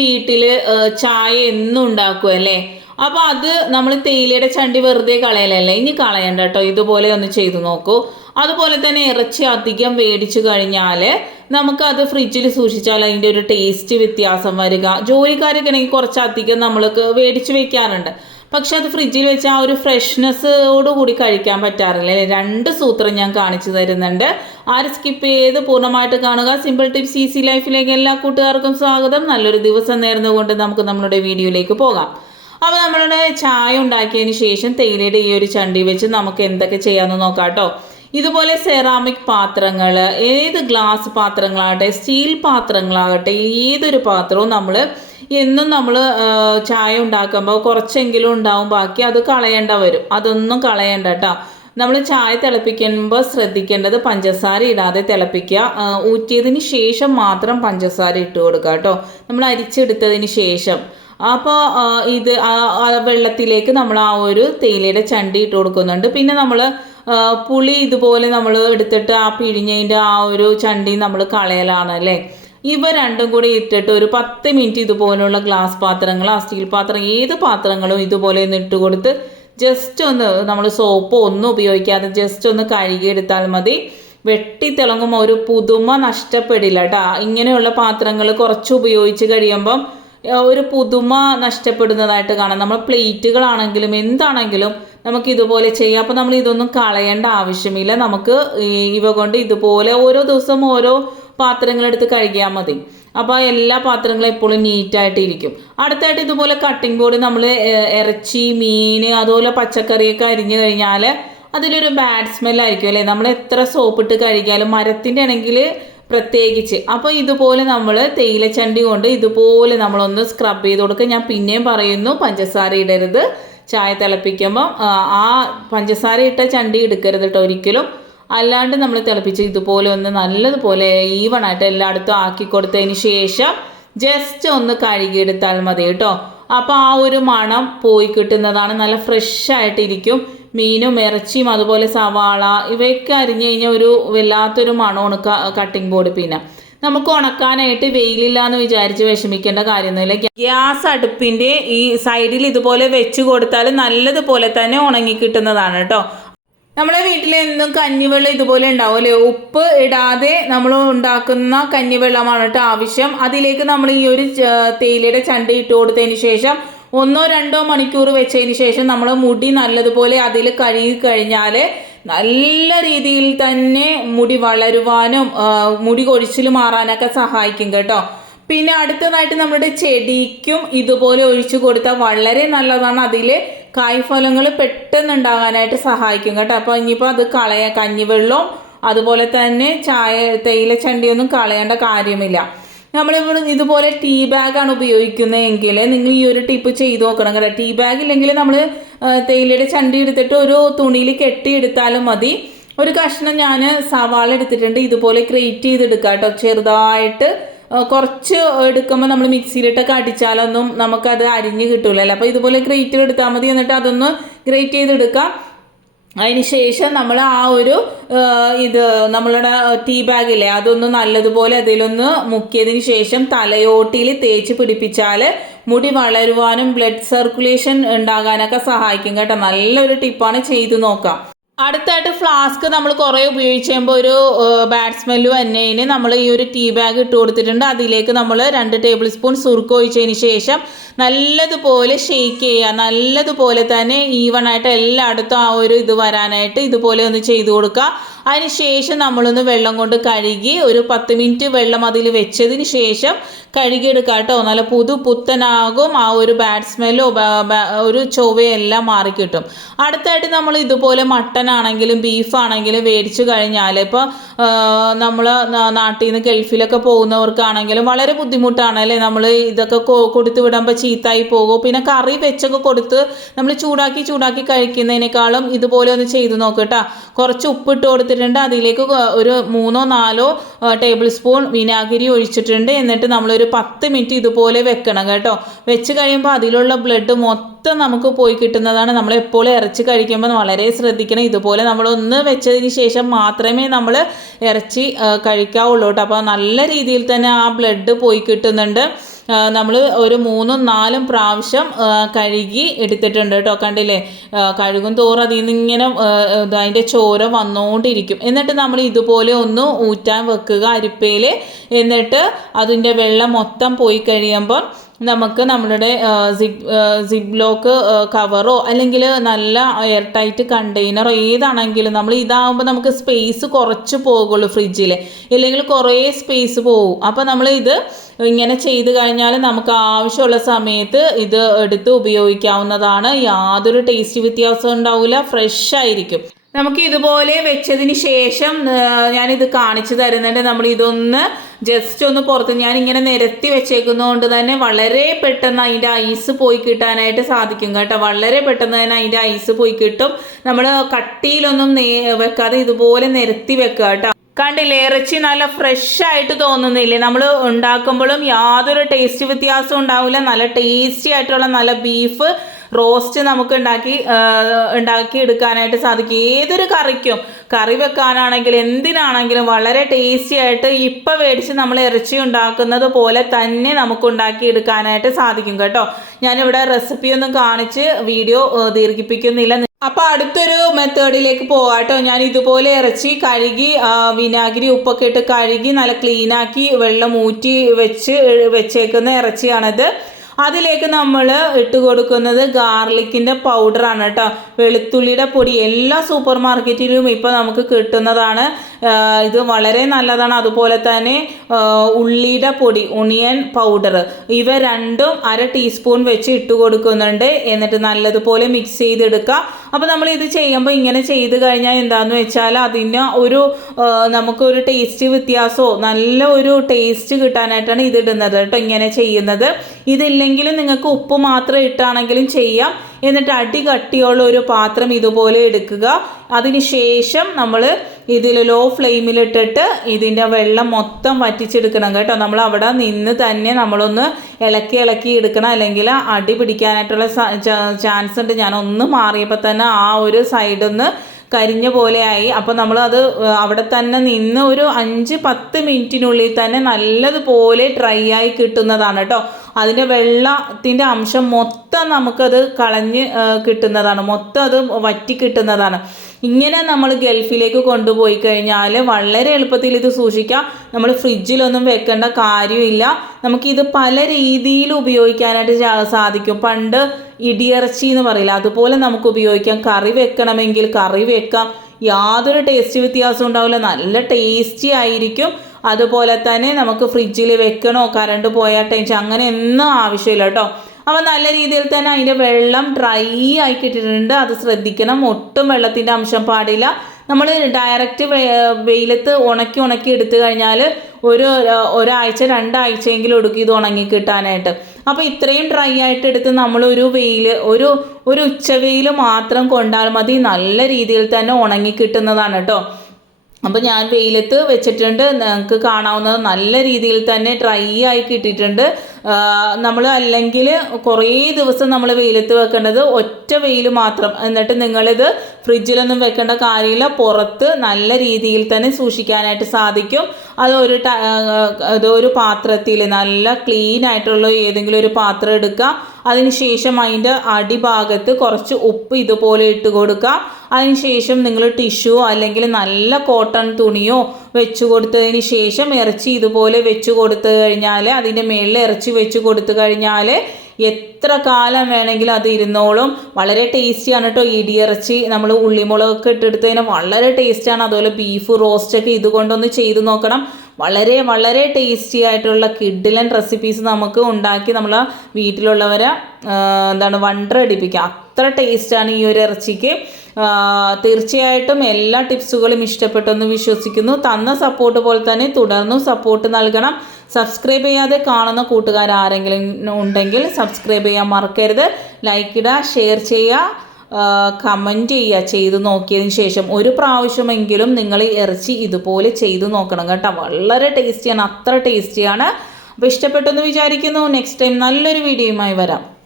വീട്ടിൽ ചായ എന്നും ഉണ്ടാക്കും അല്ലേ? അപ്പോൾ അത് നമ്മൾ തേയിലയുടെ ചണ്ടി വെറുതെ കളയലല്ലേ ഇനി കളയണ്ട കേട്ടോ. ഇതുപോലെ ഒന്ന് ചെയ്തു നോക്കൂ. അതുപോലെ തന്നെ ഇറച്ചി അധികം മേടിച്ചു കഴിഞ്ഞാൽ നമുക്കത് ഫ്രിഡ്ജിൽ സൂക്ഷിച്ചാൽ അതിന്റെ ഒരു ടേസ്റ്റ് വ്യത്യാസം വരിക. ജോലിക്കാരൊക്കെ ആണെങ്കിൽ കുറച്ചധികം നമ്മൾക്ക് മേടിച്ച് വെക്കാറുണ്ട്. പക്ഷെ അത് ഫ്രിഡ്ജിൽ വെച്ച് ആ ഒരു ഫ്രഷ്നെസ്സോട് കൂടി കഴിക്കാൻ പറ്റാറില്ല രണ്ട് സൂത്രം ഞാൻ കാണിച്ചു തരുന്നുണ്ട്. ആര് സ്കിപ്പ് ചെയ്ത് പൂർണമായിട്ട് കാണുക? സിമ്പിൾ ടിപ്സ് ഈസി ലൈഫിലേക്ക് എല്ലാ കൂട്ടുകാർക്കും സ്വാഗതം. നല്ലൊരു ദിവസം നേർന്നുകൊണ്ട് നമുക്ക് നമ്മളുടെ വീഡിയോയിലേക്ക് പോകാം. അപ്പോൾ നമ്മളുടെ ചായ ഉണ്ടാക്കിയതിന് ശേഷം തേയിലയുടെ ഈ ഒരു ചണ്ടി വെച്ച് നമുക്ക് എന്തൊക്കെ ചെയ്യാമെന്ന് നോക്കാം കേട്ടോ. ഇതുപോലെ സെറാമിക് പാത്രങ്ങൾ ഏത് ഗ്ലാസ് പാത്രങ്ങളാകട്ടെ സ്റ്റീൽ പാത്രങ്ങളാകട്ടെ ഏതൊരു പാത്രവും നമ്മൾ എന്നും നമ്മൾ ചായ ഉണ്ടാക്കുമ്പോൾ കുറച്ചെങ്കിലും ഉണ്ടാവും ബാക്കി അത് കളയേണ്ട വരും. അതൊന്നും കളയേണ്ട കേട്ടോ നമ്മൾ ചായ തിളപ്പിക്കുമ്പോൾ ശ്രദ്ധിക്കേണ്ടത് പഞ്ചസാര ഇടാതെ തിളപ്പിക്കുക. ഊറ്റിയതിന് ശേഷം മാത്രം പഞ്ചസാര ഇട്ട് കൊടുക്കുക കേട്ടോ നമ്മൾ അരിച്ചെടുത്തതിന് ശേഷം. അപ്പോൾ ഇത് വെള്ളത്തിലേക്ക് നമ്മൾ ആ ഒരു തേയിലയുടെ ചണ്ടി ഇട്ട് കൊടുക്കുന്നുണ്ട്. പിന്നെ നമ്മൾ പുളി ഇതുപോലെ നമ്മൾ എടുത്തിട്ട് ആ പിഴിഞ്ഞതിന്റെ ആ ഒരു ചണ്ടി നമ്മൾ കളയലാണ് അല്ലേ? ഇവ രണ്ടും കൂടി ഇട്ടിട്ട് ഒരു പത്ത് മിനിറ്റ് ഇതുപോലുള്ള ഗ്ലാസ് പാത്രങ്ങൾ ആ സ്റ്റീൽ പാത്രം ഏത് പാത്രങ്ങളും ഇതുപോലെ ഒന്ന് ഇട്ട് കൊടുത്ത് ജസ്റ്റ് ഒന്ന് നമ്മൾ സോപ്പോ ഒന്നും ഉപയോഗിക്കാതെ ജസ്റ്റ് ഒന്ന് കഴുകിയെടുത്താൽ മതി. വെട്ടി തിളങ്ങുമ്പോൾ ഒരു പുതുമ നഷ്ടപ്പെടില്ല കേട്ടോ. ഇങ്ങനെയുള്ള പാത്രങ്ങൾ കുറച്ച് ഉപയോഗിച്ച് കഴിയുമ്പം ഒരു പുതുമ നഷ്ടപ്പെടുന്നതായിട്ട് കാണാം. നമ്മൾ പ്ലേറ്റുകളാണെങ്കിലും എന്താണെങ്കിലും നമുക്ക് ഇതുപോലെ ചെയ്യാം. അപ്പോൾ നമ്മൾ ഇതൊന്നും കളയേണ്ട ആവശ്യമില്ല. നമുക്ക് ഇവ കൊണ്ട് ഇതുപോലെ ഓരോ ദിവസം ഓരോ പാത്രങ്ങളെടുത്ത് കഴുകിയാൽ മതി. അപ്പോൾ എല്ലാ പാത്രങ്ങളും എപ്പോഴും നീറ്റായിട്ട് ഇരിക്കും. അടുത്തായിട്ട് ഇതുപോലെ കട്ടിംഗ് ബോർഡ് നമ്മൾ ഇറച്ചി മീൻ അതുപോലെ പച്ചക്കറിയൊക്കെ അരിഞ്ഞു കഴിഞ്ഞാൽ അതിലൊരു ബാഡ് സ്മെല്ലായിരിക്കും അല്ലേ? നമ്മൾ എത്ര സോപ്പിട്ട് കഴുകിയാലും മരത്തിന്റെ ആണെങ്കിൽ പ്രത്യേകിച്ച്. അപ്പോൾ ഇതുപോലെ നമ്മൾ തേയിലച്ചണ്ടി കൊണ്ട് ഇതുപോലെ നമ്മളൊന്ന് സ്ക്രബ് ചെയ്ത് കൊടുക്കുക. ഞാൻ പിന്നെയും പറയുന്നു പഞ്ചസാര ഇടരുത്. ചായ തിളപ്പിക്കുമ്പം ആ, ആ പഞ്ചസാര ഇട്ട ചണ്ടി എടുക്കരുത് കേട്ടോ ഒരിക്കലും. അല്ലാണ്ട് നമ്മൾ തിളപ്പിച്ച് ഇതുപോലെ ഒന്ന് നല്ലതുപോലെ ഈവൺ ആയിട്ട് എല്ലായിടത്തും ആക്കി കൊടുത്തതിന് ശേഷം ജസ്റ്റ് ഒന്ന് കഴുകിയെടുത്താൽ മതി കേട്ടോ. അപ്പോൾ ആ ഒരു മണം പോയി കിട്ടുന്നതാണ്. നല്ല ഫ്രഷ് ആയിട്ടിരിക്കും. മീനും ഇറച്ചിയും അതുപോലെ സവാള ഇവയൊക്കെ അരിഞ്ഞു കഴിഞ്ഞാൽ ഒരു വല്ലാത്തൊരു മണമാണ് കട്ടിംഗ് ബോർഡ് പിന്നെ. നമുക്ക് ഉണക്കാനായിട്ട് വെയിലില്ല എന്ന് വിചാരിച്ച് വിഷമിക്കേണ്ട കാര്യമൊന്നുമില്ല. ഗ്യാസ് അടുപ്പിന്റെ ഈ സൈഡിൽ ഇതുപോലെ വെച്ച് കൊടുത്താൽ നല്ലതുപോലെ തന്നെ ഉണങ്ങി കിട്ടുന്നതാണ് കേട്ടോ. നമ്മുടെ വീട്ടിൽ എന്നും കഞ്ഞിവെള്ളം ഇതുപോലെ ഉണ്ടാവും അല്ലേ? ഉപ്പ് ഇടാതെ നമ്മൾ ഉണ്ടാക്കുന്ന കഞ്ഞിവെള്ളമാണ് കേട്ടോ ആവശ്യം. അതിലേക്ക് നമ്മൾ ഈ ഒരു തേയിലയുടെ ചണ്ട ഇട്ട് കൊടുത്തതിന് ശേഷം ഒന്നോ രണ്ടോ മണിക്കൂർ വെച്ചതിന് ശേഷം നമ്മൾ മുടി നല്ലതുപോലെ അതിൽ കഴുകി കഴിഞ്ഞാൽ നല്ല രീതിയിൽ തന്നെ മുടി വളരുവാനും മുടി കൊഴിച്ചിൽ മാറാനൊക്കെ സഹായിക്കും കേട്ടോ. പിന്നെ അടുത്തതായിട്ട് നമ്മുടെ ചെടിക്കും ഇതുപോലെ ഒഴിച്ചു കൊടുത്താൽ വളരെ നല്ലതാണ്. അതിൽ കായ്ഫലങ്ങൾ പെട്ടെന്ന് ഉണ്ടാകാനായിട്ട് സഹായിക്കും കേട്ടോ. അപ്പോൾ ഇനിയിപ്പോൾ അത് കളയ കഞ്ഞിവെള്ളവും അതുപോലെ തന്നെ ചായ തേയില ചണ്ടിയൊന്നും കളയേണ്ട കാര്യമില്ല. നമ്മളിവിടെ ഇതുപോലെ ടീ ബാഗാണ് ഉപയോഗിക്കുന്നതെങ്കിൽ നിങ്ങൾ ഈ ഒരു ടിപ്പ് ചെയ്ത് നോക്കണം കേട്ടോ. ടീ ബാഗ് ഇല്ലെങ്കിൽ നമ്മൾ തേയിലയുടെ ചണ്ടി എടുത്തിട്ട് ഒരു തുണിയിൽ കെട്ടിയെടുത്താലും മതി. ഒരു കഷ്ണം ഞാൻ സവാള എടുത്തിട്ടുണ്ട്. ഇതുപോലെ ക്രേറ്റ് ചെയ്തെടുക്കാം കേട്ടോ. ചെറുതായിട്ട് കുറച്ച് എടുക്കുമ്പോൾ നമ്മൾ മിക്സിയിലിട്ടൊക്കെ അടിച്ചാലൊന്നും നമുക്കത് അരിഞ്ഞ് കിട്ടൂലല്ലോ. അപ്പോൾ ഇതുപോലെ ഗ്രേറ്റിൽ എടുത്താൽ മതി എന്നിട്ട് അതൊന്ന് ഗ്രേറ്റ് ചെയ്തെടുക്കാം. ശേഷം നമ്മൾ ആ ഒരു ഇത് നമ്മളുടെ ടീ ബാഗില്ലേ അതൊന്ന് നല്ലതുപോലെ അതിലൊന്ന് മുക്കിയതിന് ശേഷം തലയോട്ടിയിൽ തേച്ച് പിടിപ്പിച്ചാൽ മുടി വളരുവാനും ബ്ലഡ് സർക്കുലേഷൻ ഉണ്ടാകാനൊക്കെ സഹായിക്കും കേട്ടോ. നല്ലൊരു ടിപ്പാണ് ചെയ്തു നോക്കാം. അടുത്തായിട്ട് ഫ്ലാസ്ക് നമ്മൾ കുറേ ഉപയോഗിച്ച് കഴിയുമ്പോൾ ഒരു ബാഡ് സ്മെല്ല് വന്നതിന് നമ്മൾ ഈ ഒരു ടീ ബാഗ് ഇട്ട് കൊടുത്തിട്ടുണ്ട്. അതിലേക്ക് നമ്മൾ രണ്ട് ടേബിൾ സ്പൂൺ സുറുക്ക് ഒഴിച്ചതിന് ശേഷം നല്ലതുപോലെ ഷെയ്ക്ക് ചെയ്യുക. നല്ലതുപോലെ തന്നെ ഈവൺ ആയിട്ട് എല്ലായിടത്തും ആ ഒരു ഇത് വരാനായിട്ട് ഇതുപോലെ ഒന്ന് ചെയ്തു കൊടുക്കുക. അതിന് ശേഷം നമ്മളൊന്ന് വെള്ളം കൊണ്ട് കഴുകി ഒരു പത്ത് മിനിറ്റ് വെള്ളം അതിൽ വെച്ചതിന് ശേഷം കഴുകിയെടുക്കുക കേട്ടോ. നല്ല പുതു പുത്തനാകും. ആ ഒരു ബാഡ് സ്മെല്ലോ ഒരു ചൊവ്വയെല്ലാം മാറിക്കിട്ടും. അടുത്തായിട്ട് നമ്മൾ ഇതുപോലെ മട്ടൻ ആണെങ്കിലും ബീഫ് ആണെങ്കിലും മേടിച്ചു കഴിഞ്ഞാൽ ഇപ്പോൾ നമ്മൾ നാട്ടിൽ നിന്ന് ഗൾഫിലൊക്കെ പോകുന്നവർക്കാണെങ്കിലും വളരെ ബുദ്ധിമുട്ടാണ് അല്ലേ? നമ്മൾ ഇതൊക്കെ കൊടുത്തു വിടുമ്പോൾ ചീത്തായി പോകും. പിന്നെ കറി വെച്ചൊക്കെ കൊടുത്ത് നമ്മൾ ചൂടാക്കി ചൂടാക്കി കഴിക്കുന്നതിനേക്കാളും ഇതുപോലെ ഒന്ന് ചെയ്തു നോക്കട്ടാ കുറച്ച് ഉപ്പിട്ട് കൊടുത്തിട്ടുണ്ട്. അതിലേക്ക് ഒരു മൂന്നോ നാലോ ടേബിൾ സ്പൂൺ വിനാഗിരി ഒഴിച്ചിട്ടുണ്ട്. എന്നിട്ട് നമ്മളൊരു പത്ത് മിനിറ്റ് ഇതുപോലെ വെക്കണം കേട്ടോ. വെച്ച് കഴിയുമ്പോൾ അതിലുള്ള ബ്ലഡ് മൊത്തം നമുക്ക് പോയി കിട്ടുന്നതാണ്. നമ്മൾ എപ്പോഴും ഇറച്ചി കഴിക്കുമ്പോൾ വളരെ ശ്രദ്ധിക്കണം. ഇതുപോലെ നമ്മൾ ഒന്ന് വെച്ചതിന് ശേഷം മാത്രമേ നമ്മൾ ഇറച്ചി കഴിക്കാവുള്ളൂ കേട്ടോ. അപ്പോൾ നല്ല രീതിയിൽ തന്നെ ആ ബ്ലഡ് പോയി കിട്ടുന്നുണ്ട്. നമ്മൾ ഒരു മൂന്നും നാലും പ്രാവശ്യം കഴുകി എടുത്തിട്ടുണ്ട് കേട്ടോ കണ്ടില്ലേ? കഴുകും തോറും അതിൽ നിന്ന് ഇങ്ങനെ അതിന്റെ ചോര വന്നുകൊണ്ടിരിക്കും എന്നിട്ട് നമ്മൾ ഇതുപോലെ ഒന്ന് ഊറ്റാൻ വെക്കുക അരിപ്പയിൽ എന്നിട്ട് അതിന്റെ വെള്ളം മൊത്തം പോയി കഴിയുമ്പം നമുക്ക് നമ്മളുടെ സിബ് സിബ് ലോക്ക് കവറോ അല്ലെങ്കിൽ നല്ല എയർ ടൈറ്റ് കണ്ടെയ്നറോ ഏതാണെങ്കിലും നമ്മൾ ഇതാകുമ്പോൾ നമുക്ക് സ്പേസ് കുറച്ച് പോകുള്ളൂ ഫ്രിഡ്ജിൽ ഇല്ലെങ്കിൽ കുറേ സ്പേസ് പോകും അപ്പോൾ നമ്മൾ ഇത് ഇങ്ങനെ ചെയ്ത് കഴിഞ്ഞാൽ നമുക്ക് ആവശ്യമുള്ള സമയത്ത് ഇത് എടുത്ത് ഉപയോഗിക്കാവുന്നതാണ്. യാതൊരു ടേസ്റ്റ് വ്യത്യാസവും ഉണ്ടാവില്ല ഫ്രഷ് ആയിരിക്കും. നമുക്ക് ഇതുപോലെ വെച്ചതിന് ശേഷം ഞാനിത് കാണിച്ചു തരുന്നുണ്ട്. നമ്മൾ ഇതൊന്ന് ജസ്റ്റ് ഒന്ന് പുറത്ത് ഞാൻ ഇങ്ങനെ നിരത്തി വെച്ചേക്കുന്നതുകൊണ്ട് തന്നെ വളരെ പെട്ടെന്ന് അതിന്റെ ഐസ് പോയി കിട്ടാനായിട്ട് സാധിക്കും കേട്ടോ. വളരെ പെട്ടെന്ന് തന്നെ അതിന്റെ ഐസ് പോയി കിട്ടും. നമ്മൾ കട്ടിയിലൊന്നും വെക്കാതെ ഇതുപോലെ നിരത്തി വെക്കുക കേട്ടോ. കണ്ടില്ലേ ഇറച്ചി നല്ല ഫ്രഷ് ആയിട്ട് തോന്നുന്നില്ലേ? നമ്മൾ ഉണ്ടാക്കുമ്പോഴും യാതൊരു ടേസ്റ്റ് വ്യത്യാസവും ഉണ്ടാവില്ല. നല്ല ടേസ്റ്റി ആയിട്ടുള്ള നല്ല ബീഫ് റോസ്റ്റ് നമുക്ക് ഉണ്ടാക്കി ഉണ്ടാക്കി എടുക്കാനായിട്ട് സാധിക്കും. ഏതൊരു കറിക്കും കറി വെക്കാനാണെങ്കിലും എന്തിനാണെങ്കിലും വളരെ ടേസ്റ്റി ആയിട്ട് ഇപ്പം മേടിച്ച് നമ്മൾ ഇറച്ചി ഉണ്ടാക്കുന്നത് പോലെ തന്നെ നമുക്ക് ഉണ്ടാക്കി എടുക്കാനായിട്ട് സാധിക്കും കേട്ടോ. ഞാനിവിടെ റെസിപ്പി ഒന്നും കാണിച്ച് വീഡിയോ ദീർഘിപ്പിക്കുന്നില്ല. അപ്പോൾ അടുത്തൊരു മെത്തേഡിലേക്ക് പോകാട്ടോ ഞാൻ ഇതുപോലെ ഇറച്ചി കഴുകി വിനാഗിരി ഉപ്പൊക്കെ ഇട്ട് കഴുകി നല്ല ക്ലീനാക്കി വെള്ളം ഊറ്റി വെച്ച് വെച്ചേക്കുന്ന ഇറച്ചിയാണിത്. അതിലേക്ക് നമ്മൾ ഇട്ട് കൊടുക്കുന്നത് ഗാർലിക്കിന്റെ പൗഡറാണ് കേട്ടോ. വെളുത്തുള്ളിയുടെ പൊടി എല്ലാ സൂപ്പർ മാർക്കറ്റിലും ഇപ്പോൾ നമുക്ക് കിട്ടുന്നതാണ്. ഇത് വളരെ നല്ലതാണ്. അതുപോലെ തന്നെ ഉള്ളിയുടെ പൊടി ഒണിയൻ പൗഡർ ഇവ രണ്ടും അര ടീസ്പൂൺ വെച്ച് ഇട്ട് കൊടുക്കുന്നുണ്ട്. എന്നിട്ട് നല്ലതുപോലെ മിക്സ് ചെയ്തെടുക്കുക. അപ്പോൾ നമ്മൾ ഇത് ചെയ്യുമ്പോൾ ഇങ്ങനെ ചെയ്ത് കഴിഞ്ഞാൽ എന്താണെന്ന് വെച്ചാൽ അതിന് ഒരു നമുക്കൊരു ടേസ്റ്റ് വ്യത്യാസമോ നല്ല ഒരു ടേസ്റ്റ് കിട്ടാനായിട്ടാണ് ഇത് ഇടുന്നത് കേട്ടോ ഇങ്ങനെ ചെയ്യുന്നത്. ഇതില്ലെങ്കിലും നിങ്ങൾക്ക് ഉപ്പ് മാത്രം ഇട്ടാണെങ്കിലും ചെയ്യാം. എന്നിട്ട് അടി കട്ടിയുള്ള ഒരു പാത്രം ഇതുപോലെ എടുക്കുക. അതിന് ശേഷം നമ്മൾ ഇതിൽ ലോ ഫ്ലെയിമിലിട്ടിട്ട് ഇതിന്റെ വെള്ളം മൊത്തം വറ്റിച്ചെടുക്കണം കേട്ടോ. നമ്മൾ അവിടെ നിന്ന് തന്നെ നമ്മളൊന്ന് ഇളക്കി ഇളക്കി എടുക്കണം. അല്ലെങ്കിൽ അടി പിടിക്കാനായിട്ടുള്ള ചാൻസ് ഉണ്ട്. ഞാൻ ഒന്ന് മാറിയപ്പോൾ തന്നെ ആ ഒരു സൈഡിൽ നിന്ന് കരിഞ്ഞ പോലെയായി അപ്പോൾ നമ്മൾ അത് അവിടെ തന്നെ നിന്ന് ഒരു അഞ്ച് പത്ത് മിനിറ്റിനുള്ളിൽ തന്നെ നല്ലതുപോലെ ഡ്രൈ ആയി കിട്ടുന്നതാണ് കേട്ടോ. അതിന്റെ വെള്ളത്തിന്റെ അംശം മൊത്തം നമുക്കത് കളഞ്ഞ് കിട്ടുന്നതാണ്. മൊത്തം അത് വറ്റി കിട്ടുന്നതാണ്. ഇങ്ങനെ നമ്മൾ ഗൾഫിലേക്ക് കൊണ്ടുപോയി കഴിഞ്ഞാൽ വളരെ എളുപ്പത്തിൽ ഇത് സൂക്ഷിക്കാം. നമ്മൾ ഫ്രിഡ്ജിലൊന്നും വെക്കേണ്ട കാര്യമില്ല. നമുക്കിത് പല രീതിയിൽ ഉപയോഗിക്കാനായിട്ട് സാധിക്കും. പണ്ട് ഇടിയിറച്ചി എന്ന് പറയില്ല അതുപോലെ നമുക്ക് ഉപയോഗിക്കാം. കറി വെക്കണമെങ്കിൽ കറി വെക്കാം. യാതൊരു ടേസ്റ്റ് വ്യത്യാസവും ഉണ്ടാവില്ല. നല്ല ടേസ്റ്റി ആയിരിക്കും. അതുപോലെ തന്നെ നമുക്ക് ഫ്രിഡ്ജിൽ വെക്കണോ കറണ്ട് പോയാൽ ടെൻഷൻ അങ്ങനെ ഒന്നും ആവശ്യമില്ല കേട്ടോ അപ്പോൾ നല്ല രീതിയിൽ തന്നെ അതിന്റെ വെള്ളം ഡ്രൈ ആയി കിട്ടിയിട്ടുണ്ട്. അത് ശ്രദ്ധിക്കണം. ഒട്ടും വെള്ളത്തിന്റെ അംശം പാടില്ല. നമ്മൾ ഡയറക്റ്റ് വെയിലത്ത് ഉണക്കി ഉണക്കി എടുത്തു കഴിഞ്ഞാൽ ഒരു ഒരാഴ്ച രണ്ടാഴ്ചയെങ്കിലും എടുക്കും ഇത് ഉണങ്ങി കിട്ടാനായിട്ട്. അപ്പോൾ ഇത്രയും ഡ്രൈ ആയിട്ട് എടുത്ത് നമ്മളൊരു വെയിൽ ഒരു ഒരു ഉച്ചവെയിൽ മാത്രം കൊണ്ടാൽ മതി. നല്ല രീതിയിൽ തന്നെ ഉണങ്ങി കിട്ടുന്നതാണ് കേട്ടോ അപ്പോൾ ഞാൻ വെയിലത്ത് വെച്ചിട്ടുണ്ട്. നിങ്ങൾക്ക് കാണാവുന്നത് നല്ല രീതിയിൽ തന്നെ ഡ്രൈ ആയി കിട്ടിയിട്ടുണ്ട്. നമ്മൾ അല്ലെങ്കിൽ കുറേ ദിവസം നമ്മൾ വെയിലത്ത് വെക്കേണ്ടത് ഒറ്റ വെയിൽ മാത്രം. എന്നിട്ട് നിങ്ങളിത് ഫ്രിഡ്ജിലൊന്നും വെക്കേണ്ട കാര്യമില്ല. പുറത്ത് നല്ല രീതിയിൽ തന്നെ സൂക്ഷിക്കാനായിട്ട് സാധിക്കും. അത് ഒരു ട- അത് പാത്രത്തിൽ നല്ല ക്ലീൻ ആയിട്ടുള്ള ഏതെങ്കിലും ഒരു പാത്രം എടുക്കുക. അതിനുശേഷം അതിന്റെ അടിഭാഗത്ത് കുറച്ച് ഉപ്പ് ഇതുപോലെ ഇട്ട് കൊടുക്കുക. അതിനുശേഷം നിങ്ങൾ ടിഷ്യൂ അല്ലെങ്കിൽ നല്ല കോട്ടൺ തുണിയോ വെച്ച് കൊടുത്തതിന് ശേഷം ഇറച്ചി ഇതുപോലെ വെച്ച് കൊടുത്തു കഴിഞ്ഞാൽ അതിന്റെ മേളിൽ ഇറച്ചി വെച്ച് കൊടുത്തു കഴിഞ്ഞാൽ എത്ര കാലം വേണമെങ്കിലും അത് ഇരുന്നോളും. വളരെ ടേസ്റ്റിയാണ് കേട്ടോ ഇടിയിറച്ചി നമ്മൾ ഉള്ളിമുളകൊക്കെ ഇട്ടെടുത്തതിന് വളരെ ടേസ്റ്റാണ് അതുപോലെ ബീഫ് റോസ്റ്റൊക്കെ ഇതുകൊണ്ടൊന്ന് ചെയ്ത് നോക്കണം. വളരെ വളരെ ടേസ്റ്റി ആയിട്ടുള്ള കിഡിലൻ റെസിപ്പീസ് നമുക്ക് ഉണ്ടാക്കി നമ്മൾ വീട്ടിലുള്ളവരെ എന്താണ് വണ്ടർ അടിപ്പിക്കുക അത്ര ടേസ്റ്റാണ് ഈ ഒരു ഇറച്ചിക്ക്. തീർച്ചയായിട്ടും എല്ലാ ടിപ്സുകളും ഇഷ്ടപ്പെട്ടെന്ന് വിശ്വസിക്കുന്നു. തന്ന സപ്പോർട്ട് പോലെ തന്നെ തുടർന്നും സപ്പോർട്ട് നൽകണം. സബ്സ്ക്രൈബ് ചെയ്യാതെ കാണുന്ന കൂട്ടുകാർ ആരെങ്കിലും ഉണ്ടെങ്കിൽ സബ്സ്ക്രൈബ് ചെയ്യാൻ മറക്കരുത്. ലൈക്ക് ഇടുക ഷെയർ ചെയ്യുക. കമന്റ് ചെയ്യുക. ചെയ്ത് നോക്കിയതിന് ശേഷം ഒരു പ്രാവശ്യമെങ്കിലും നിങ്ങൾ ഇറച്ചി ഇതുപോലെ ചെയ്ത് നോക്കണം കേട്ടോ. വളരെ ടേസ്റ്റിയാണ് അത്ര ടേസ്റ്റിയാണ് അപ്പോൾ ഇഷ്ടപ്പെട്ടെന്ന് വിചാരിക്കുന്നു. നെക്സ്റ്റ് ടൈം നല്ലൊരു വീഡിയോയുമായി വരാം.